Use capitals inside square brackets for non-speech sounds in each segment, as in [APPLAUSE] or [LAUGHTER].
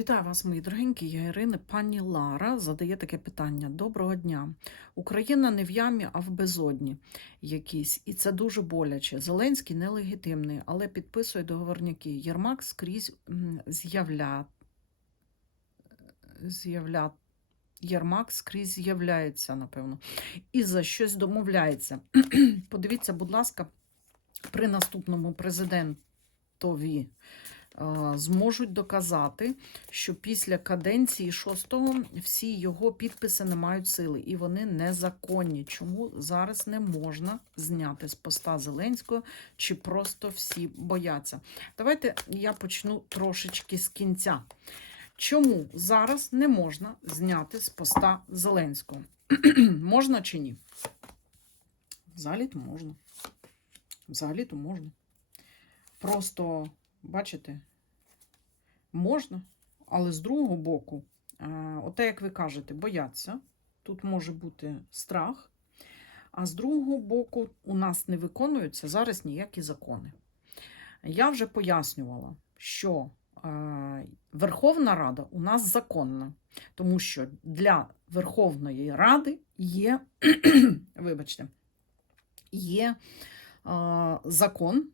Вітаю вас, мої дорогенькі. Я Ірина. Пані Лара задає таке питання. Доброго дня. Україна не в ямі, а в безодні якійсь. І це дуже боляче. Зеленський нелегітимний, але підписує договорняки. Єрмак скрізь з'явля... з'явля... Єрмак скрізь з'являється, напевно, і за щось домовляється. [CLEARS THROAT] Подивіться, будь ласка, при наступному президентові зможуть доказати, що після каденції шостого всі його підписи не мають сили і вони незаконні. Чому зараз не можна зняти з поста Зеленського, чи просто всі бояться? Давайте я почну трошечки з кінця. Чому зараз не можна зняти з поста Зеленського? [CLEARS THROAT] можна чи ні? Взагалі-то можна. Взагалі-то можна. Просто, бачите, можна, але з другого боку, е, оте, як ви кажете, бояться. Тут може бути страх. А з другого боку, у нас не виконуються зараз ніякі закони. Я вже пояснювала, що е, Верховна Рада у нас законна, тому що для Верховної Ради є, [CLEARS THROAT] вибачте, є е, закон,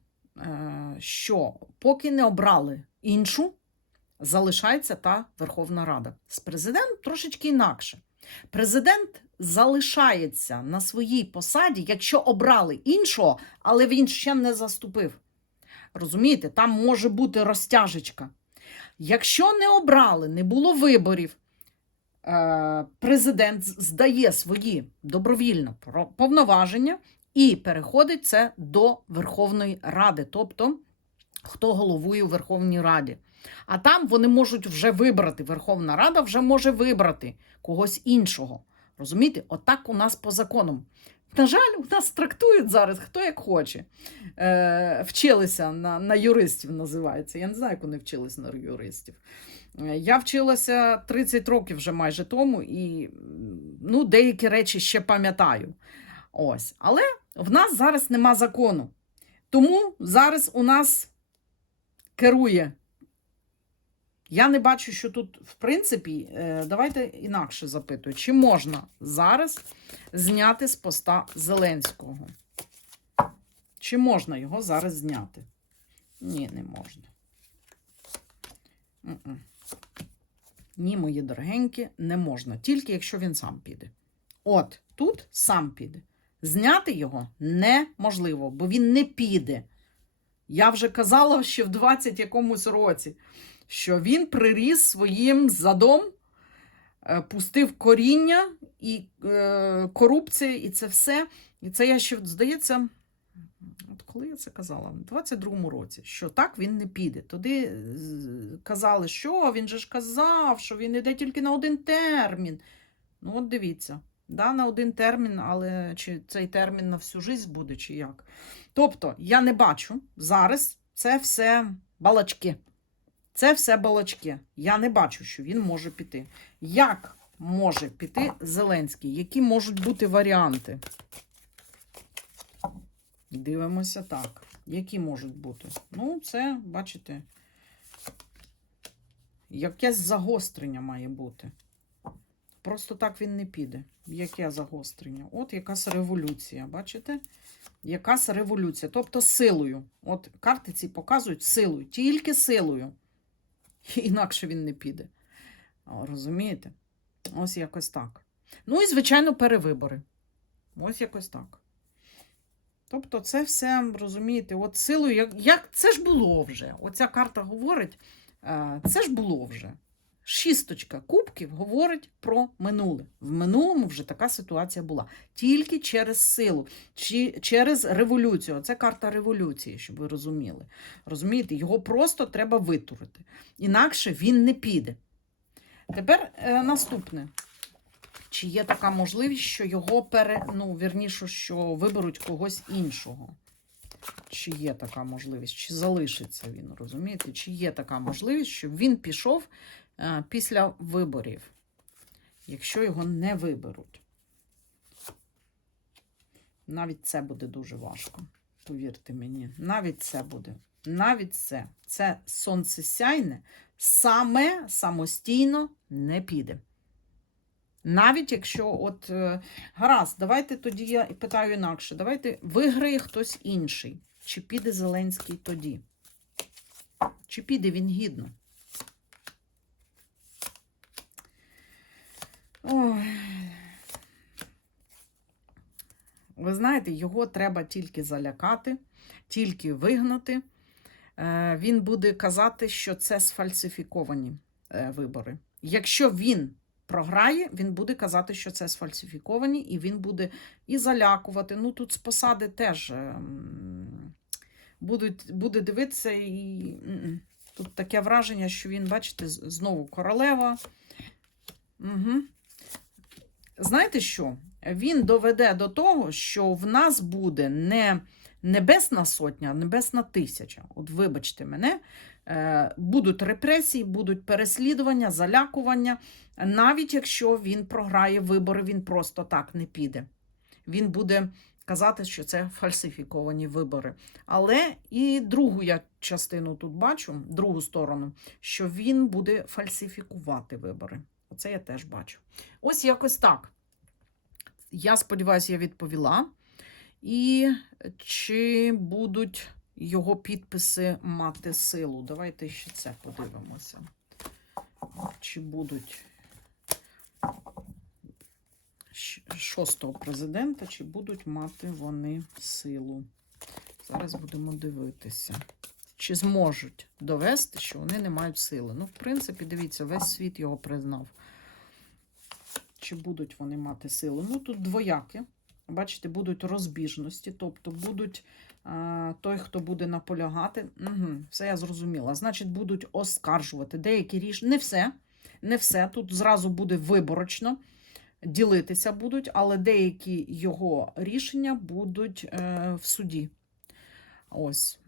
що поки не обрали іншу, залишається та Верховна Рада. З президентом трошечки інакше. Президент залишається на своїй посаді, якщо обрали іншого, але він ще не заступив. Розумієте, там може бути розтяжечка. Якщо не обрали, не було виборів, е, президент здає свої добровільно повноваження і переходить це до Верховної Ради, тобто хто головує у Верховній Раді. А там вони можуть вже вибрати. Верховна Рада вже може вибрати когось іншого. Розумієте? Отак у нас по законам. На жаль, у нас трактують зараз хто як хоче. Е, вчилися на, на юристів, називається. Я не знаю, як вони вчились на юристів. Е, Я вчилася 30 років вже майже тому, і ну, деякі речі ще пам'ятаю. Ось. Але в нас зараз нема закону. Тому зараз у нас керує. Я не бачу, що тут, в принципі, е, давайте інакше запитую, чи можна зараз зняти з поста Зеленського? Чи можна його зараз зняти? Ні, не можна. М-м. Ні, мої дорогенькі, не можна, тільки якщо він сам піде. От тут сам піде. Зняти його неможливо, бо він не піде. Я вже казала ще в 20 якомусь році, що він приріс своїм задом, е, пустив коріння і е, корупція, і це все. І це я ще, здається, от коли я це казала? В 22-му році, що так він не піде. Туди е, казали, що він же ж казав, що він іде тільки на один термін. Ну, от дивіться. Да, на один термін, але чи цей термін на всю життя буде, чи як. Тобто, я не бачу зараз це все балачки. Це все балачки. Я не бачу, що він може піти. Як може піти Зеленський? Які можуть бути варіанти? Дивимося так. Які можуть бути? Ну, це, бачите, якесь загострення має бути. Просто так він не піде. Яке загострення? От якась революція, бачите? Якась революція. Тобто силою. От карти ці показують силою, тільки силою. [LAUGHS] Інакше він не піде. Розумієте? Ось якось так. Ну і, звичайно, перевибори. Ось якось так. Тобто, це все, розумієте, от силою, як, як це ж було вже. Оця карта говорить, е, це ж було вже. Шісточка кубків говорить про минуле. В минулому вже така ситуація була. Тільки через силу, чи через революцію. Це карта революції, щоб ви розуміли. Розумієте, його просто треба витурити. Інакше він не піде. Тепер е, наступне. Чи є така можливість, що його пере... ну, вірніше, що виберуть когось іншого? Чи є така можливість, чи залишиться він, розумієте? Чи є така можливість, щоб він пішов після виборів, якщо його не виберуть? Навіть це буде дуже важко, повірте мені. Навіть це буде. Навіть це. Це сонце сяйне, саме самостійно не піде. Навіть якщо, от е, гаразд, давайте тоді я питаю інакше. Давайте виграє хтось інший. Чи піде Зеленський тоді? Чи піде він гідно? Ой. Ви знаєте, його треба тільки залякати, тільки вигнати. Е, Він буде казати, що це сфальсифіковані е, вибори. Якщо він програє, він буде казати, що це сфальсифіковані, і він буде і залякувати. Ну тут з посади теж ем, будуть, буде дивитися і. Тут таке враження, що він, бачите, знову королева. Угу. Знаєте що? Він доведе до того, що в нас буде не небесна сотня, а небесна тисяча. От вибачте мене, е, будуть репресії, будуть переслідування, залякування. Навіть якщо він програє вибори, він просто так не піде. Він буде казати, що це фальсифіковані вибори. Але і другу я частину тут бачу, другу сторону, що він буде фальсифікувати вибори. Оце я теж бачу. Ось якось так. Я сподіваюся, я відповіла. І чи будуть його підписи мати силу? Давайте ще це подивимося. Чи будуть шостого президента, чи будуть мати вони силу? Зараз будемо дивитися. Чи зможуть довести, що вони не мають сили? Ну, в принципі, дивіться, весь світ його признав. Чи будуть вони мати силу? Ну, тут двояке. Бачите, будуть розбіжності, тобто будуть а, той, хто буде наполягати. Угу, все я зрозуміла. Значить, будуть оскаржувати деякі рішення. Не все, не все. Тут зразу буде виборочно. Ділитися будуть, але деякі його рішення будуть е, в суді. Ось.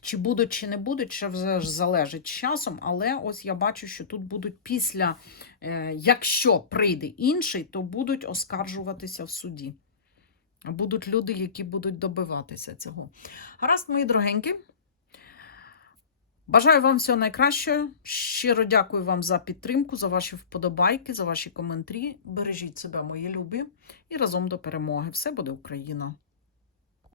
Чи будуть, чи не будуть, ще вже ж залежить з часом, але ось я бачу, що тут будуть після, е, якщо прийде інший, то будуть оскаржуватися в суді. Будуть люди, які будуть добиватися цього. Гаразд, мої дорогенькі. Бажаю вам всього найкращого. Щиро дякую вам за підтримку, за ваші вподобайки, за ваші коментарі. Бережіть себе, мої любі, і разом до перемоги. Все буде Україна!